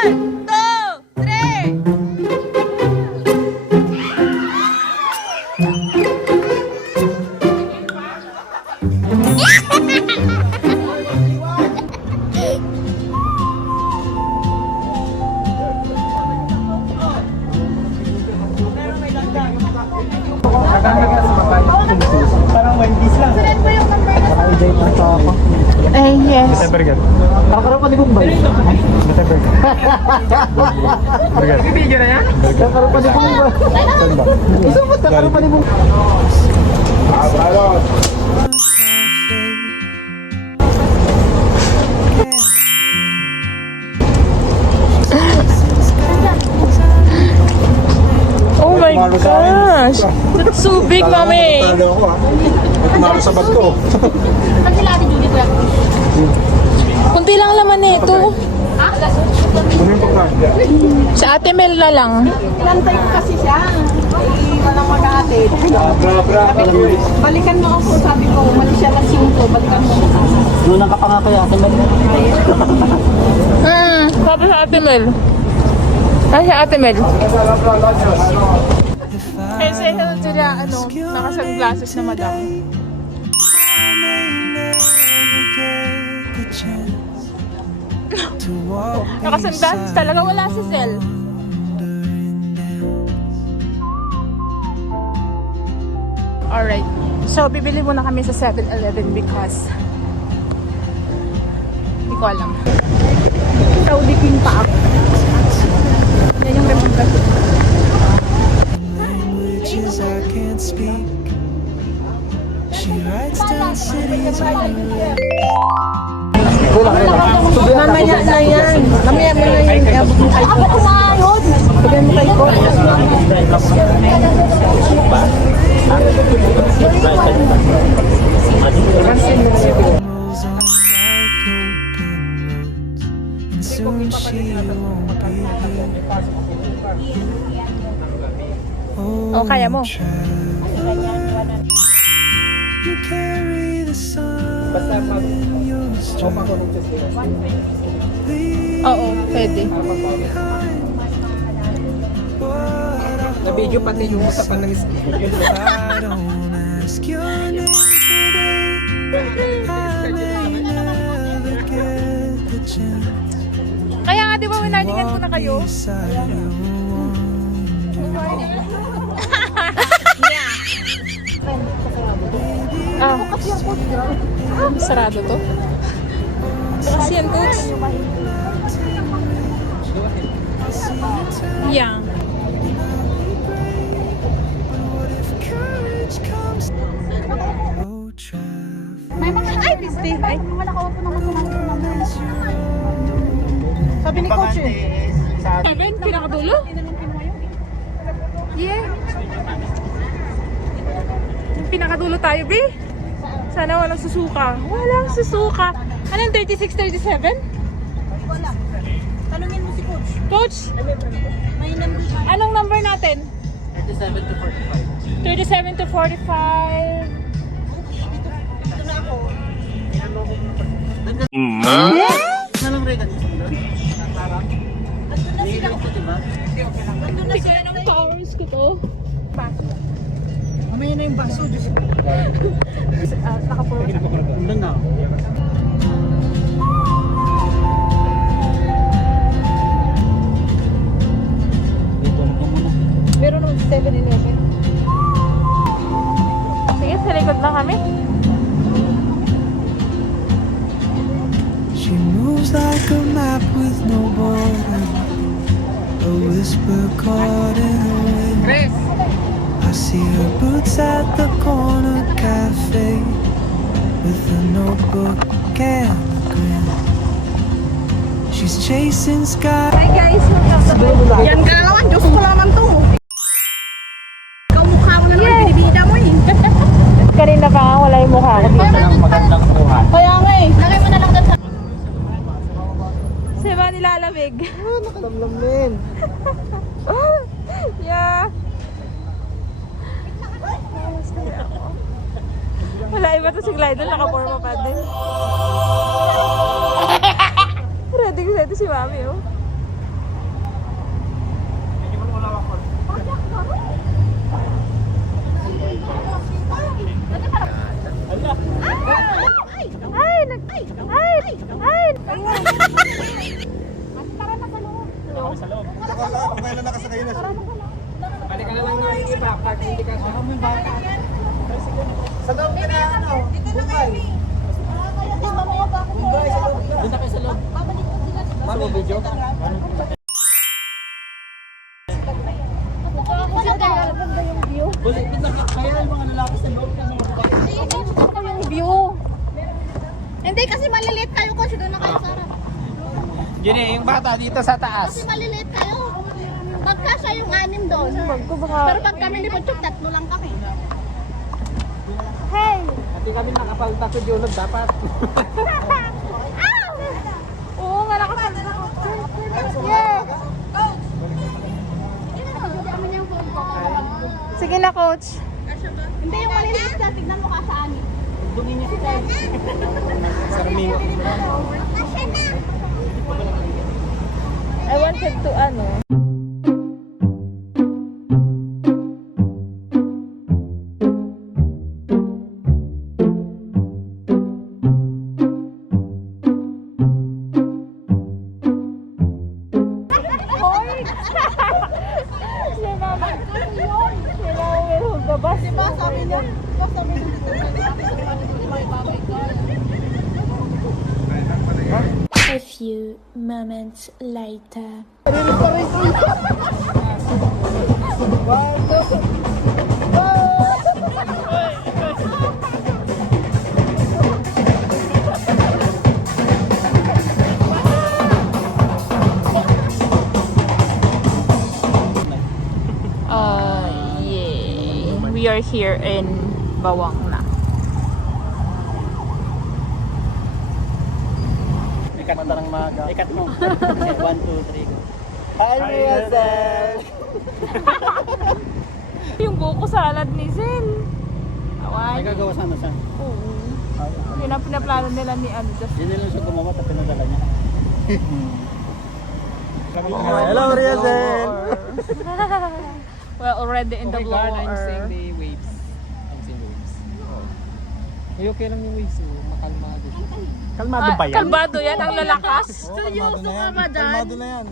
One, two, three. Parang Wendy's lang. Eh, yes. Burger. Nakakaroon pa ni Bombay. Burger. Burger. Video na yan? Nakakaroon pa ni Bombay. Saan ba? Isang ba't nakakaroon pa ni Bombay? Oh my gosh! That's so big, Mami! Talo ako ha. Tumalo sa bag ko. Kunti lang laman nito. Ano yung pagkain? Sa Ate Mel na lang. Lantay ko kasi siya. Walang mag-aatid. Balikan mo ako, sabi ko. Mali siya na ko. Balikan mo ako. Lunang ka pa nga kaya. Sabi sa Ate Mel. Ay, sa Ate Mel. Eh, say hello to the, naka-sunglasses na madam. Naka-sunglasses talaga, wala si Sel. Alright. So, bibili muna kami sa 7-Eleven because hindi ko alam. Saudi King pa ako. Yan yung remote. Languages I can't speak. She writes down cities on the Mamaya na yan. Mamaya mo na yan. Abot mo kay ko. Abot mo kay ko. rolls on like open roads, and soon she won't be here. Oh, kaya mo. Traveler, you carry the sun in your stride. Oo, pwede. Na-video pati yung usapan ng school. If I don't ask your name today, I may never get the chance. Kaya nga, di ba, winardingan ko na kayo? Beside you. Sarado to. Kasi yan, coach. Yeah. Courage comes. Oh, travel. May mga Ay, Misty. Ay. mga nakaupo naman sa mga naman. Sabi ni Coach eh. Seven, pinakadulo? Yeah. Pinakadulo tayo, B. Sana walang susuka. Walang susuka. Anong 36, 37? Wala. Tanungin mo si Coach. Coach, May number siya. anong number natin? 37 to 45. 37 to 45. Ito na ako. Nalang rin. Nandun na sila. Diba? Nandun na sila. Anong towers ko to? Mamaya na yung baso. Diyos ko. Nakapuro na. Doon na. Dito na ka muna. Meron ng 7-Eleven. Sige, sa likod lang kami. She moves like a map with no border, a whisper caught in the wind. I see her boots at the corner cafe with a notebook and a grin. She's chasing sky. Hi guys, yan ka na naman. Diyos ko naman to. Ikaw mukha mo na naman binibida mo eh. Kanina pa nga, wala yung mukha ko dito. Magandang kuha. Kaya nga eh. Lagay mo na lang doon sa... Diba nilalamig? Nakatamlamin. Yeah. Wala iba to si Glidon, naka-forma pa din. Ready ko sa ito si Mami, oh. sa loob. Kailan nakasakay na siya? Balik ka na lang ng iba. Pag hindi ka sa mo bata. Sa loob ka na ano? Bukay. Doon na kayo sa loob. Gusto mo video? Bulit din na kaya yung mga lalaki sa loob ng mga babae. View. Hindi kasi maliliit kayo kasi doon na kayo sa harap. Yun eh, yung bata dito sa taas. Kasi maliliit kayo. Pagkasya yung 6 doon. Pero pag kami ni Butchok, 3 lang kami. Hey! Hindi kami nakapalta sa Junod dapat. Oo nga, nakapag. Yeah! Sige na, coach. Hindi yung maliliit na, tignan mo ka sa 6. Dungin niyo si Ted. Sarming. I wanted to ano. Diba sabi niya? A few moments later. Yeah. We are here in Bawang na. Ikat mo tarang maga. Ikat mo. 1, 2, 3. Hi, Riazel! Yung buko salad ni Zen. May Awan. gagawa sana siya. Oo. Yun ang pinaplano nila ni ano. Just Hindi lang siya gumawa at pinadala niya. Hello, Riazel! We're already in the blower. the waves. I'm seeing waves. Ay, okay lang yung waves. Makalmado. Kalmado ba yan? Kalmado yan, ang lalakas. Seryoso ka ba dyan? Kalmado na yan.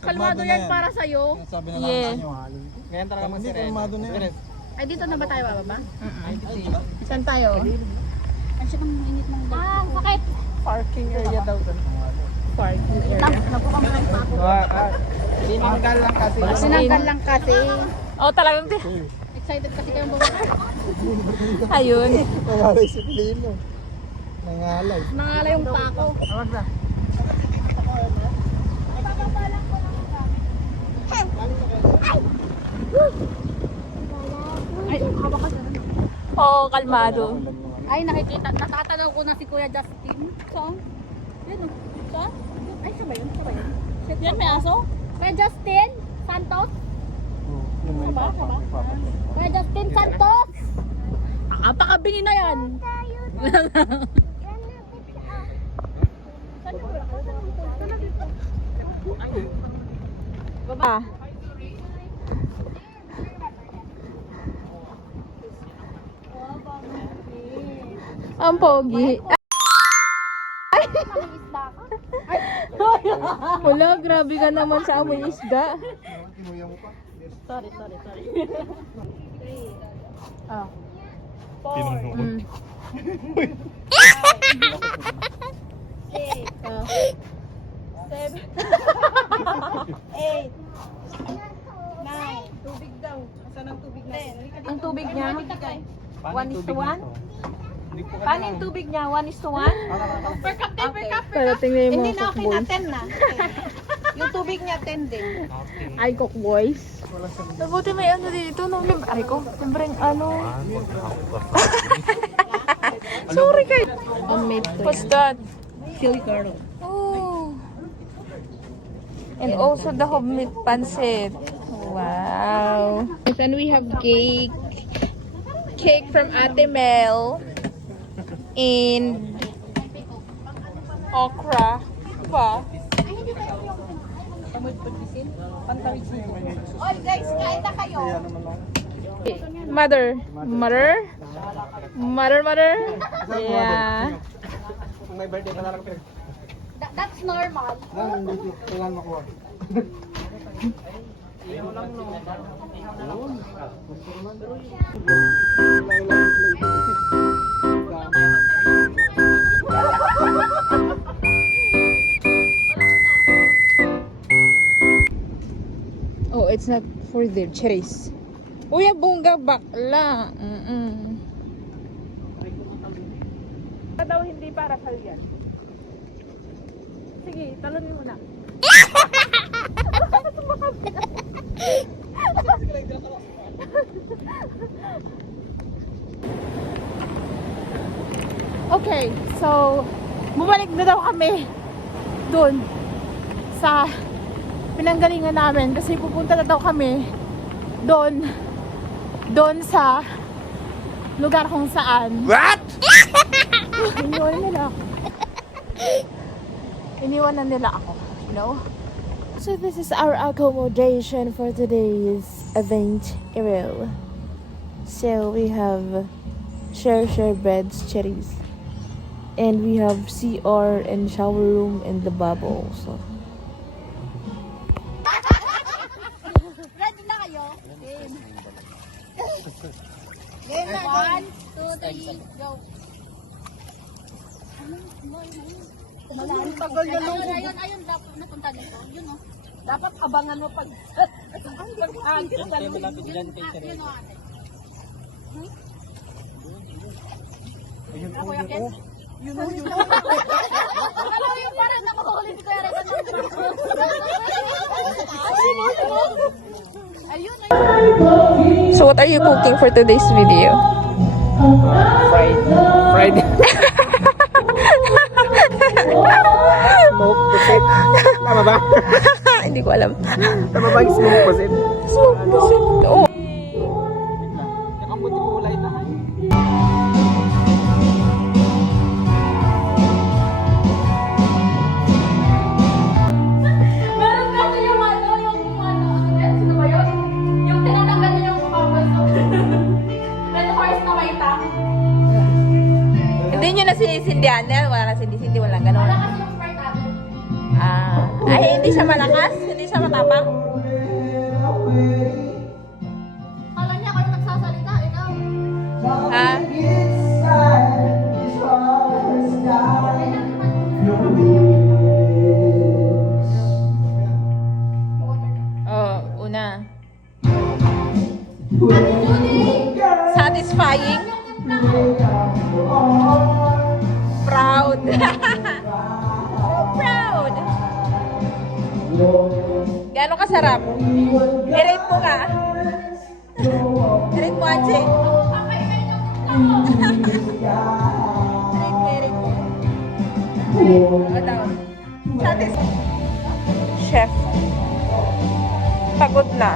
Kalmado yan para sa'yo. Sabi na Yeah. lang sa inyo. Ngayon talaga Hindi, kalmado na yan. Ay, dito na ba tayo bababa? Saan tayo? Ay, siya kang mainit ng bakit? Parking area daw doon. Parking area. Nagpukamay pa ako. Sinanggal lang kasi. Sinanggal lang kasi. Oh, talagang Excited kasi kayong bumaba. ayun. Nangalay si Pilino. Nangalay. Nangalay yung pako. Awag na. Ay, hawak ka na. Oo, kalmado. Ay, nakikita. Natatanaw ko na si Kuya Justin. Saan? Yan o. Saan? Ay, siya ba yun? Siya ba yun? Yan, may aso? Kuya Justin Santos? Ba? Kuya Justin Santos! Nakapakabingi na yan. Baba. Ang pogi. Wala, grabe ka naman sa amoy isda. Sorry. Ah. Pinunuot. Tubig daw. Saan ang tubig na? Ang tubig niya, 1:1? Hindi po Paano yung tubig niya? 1:1? Per cup din, per cup. Pero tingnan yung Hindi mga na okay na cookboys. 10 na. Yung tubig niya 10 din. Ay, cookboys. Mabuti may ano dito. No? Ay ko, libreng ano. Sorry kayo. What's that? Chili garlic. Oh. And also the homemade pancit. Wow. And we have cake. Cake from Ate Mel. And okra. Diba? Oy guys, kain na kayo. Mother. Yeah. Kung may birthday ka na lang. That's normal. Kailangan makuha. Oh, it's not for their cherries. Uy, bunga bakla. Daw hindi para sa yan. Sige, talunin mo na. Okay, so bumalik na daw kami doon sa pinanggalingan namin kasi pupunta na daw kami doon sa lugar kung saan. What? Iniwan nila ako. Iniwan na nila ako, you know? So this is our accommodation for today's event, Ariel. So we have share beds, cherries. And we have CR and shower room and the bubble. So Ready na kayo? Game. Game na. 1, 2, 3, go. Ang tagal na nung. Ayun, dapat napunta nito. Yun o. Dapat abangan mo pag... Diyan malapit dyan kay Tere. Yun o ate. Ayun po Kuya yun. Ken? Yun. Alam mo yung parang nakahuli si Kuya Regan. Ayun, ayun. So what are you cooking for today's video? Fried. Smoke pusit. Tama ba? Hindi ko alam. Tama ba yung smoke pusit? Smoke pusit. Oh. Tsaka puti kulay na. Meron kasi yung sino ba yun? Yung tinatanggal niya yung panggas. Red horse na may tang. Hindi nyo na sinisindihan. Wala na sindi-sindi. Walang ganon. Wala kasi yung Sprite natin. Ay, hindi siya malakas? Hindi siya matapang? Kala niya ako yung nagsasalita, ikaw. Ha? Oh, una. Satisfying? Proud. Proud. Gano'ng kasarap? I-rate mo ka. I-rate mo, Anche. Rate mo. O daw. Chef. Pagod na.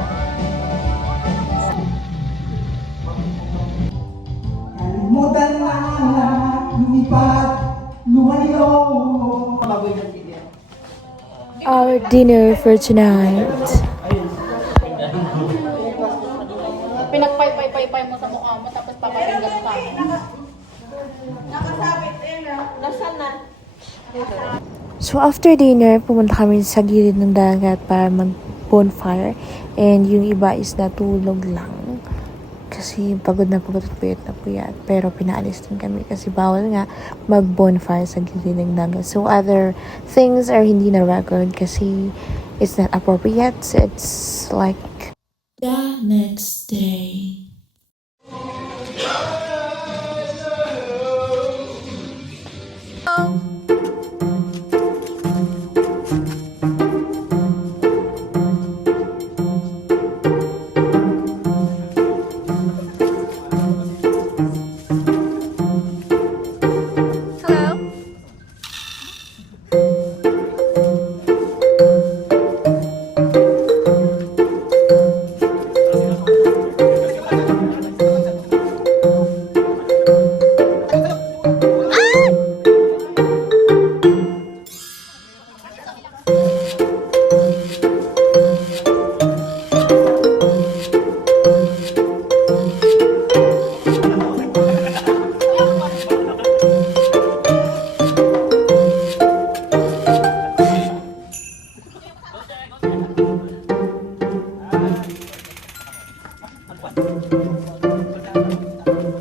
Kalimutan na lumipat, lumayo. our dinner for tonight. Pinagpay-pay-pay mo sa mukha mo tapos papapinggan ka. So after dinner, pumunta kami sa gilid ng dagat para mag-bonfire. And yung iba is natulog lang. Kasi pagod na pagod at puyat na puyat. Pero pinaalis din kami kasi bawal nga mag-bonfire sa gilid ng dagat. So other things are hindi na record kasi it's not appropriate. It's like the next day.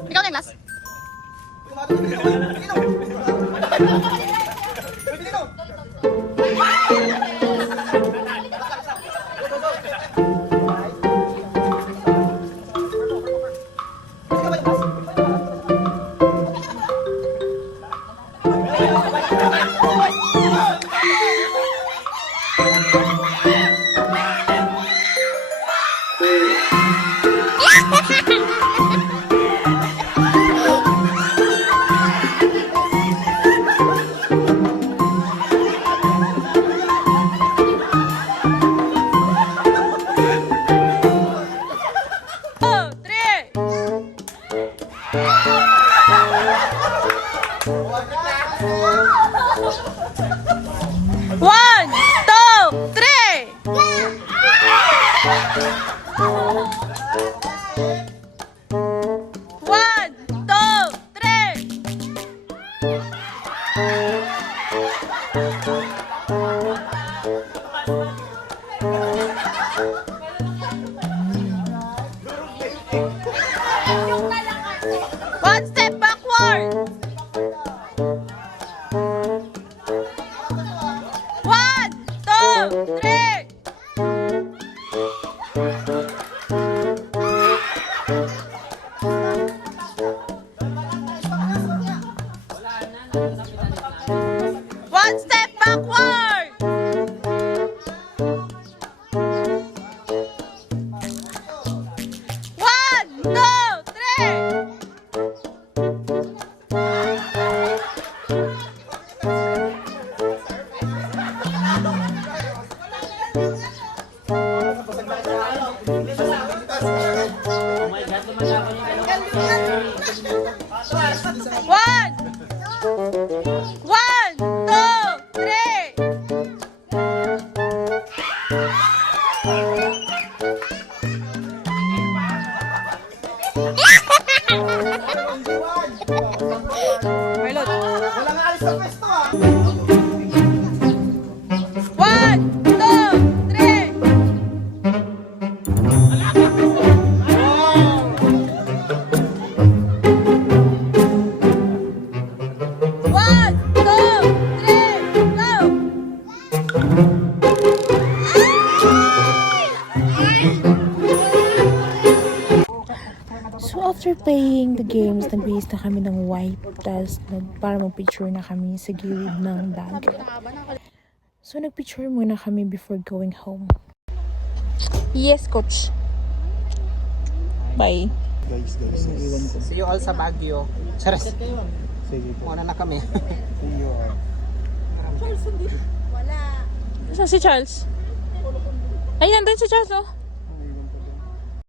Ikaw na yung last. One, two, three. One, two, three. One step backward. One, two, three. One step backward. One, two, three. One, two, three. Walang alis sa pwesto ah. One, two, three. One, two, three, go! So after playing the games, nagbihis na kami ng wipe, tapos para mag-picture na kami sa gilid ng dagat. So nagpicture muna kami before going home. Yes, coach. Bye. Guys. See you all sa Baguio. Charis. Sige po. Muna na kami. See you all. Saan si Charles? Ay, nandun si Charles, oh.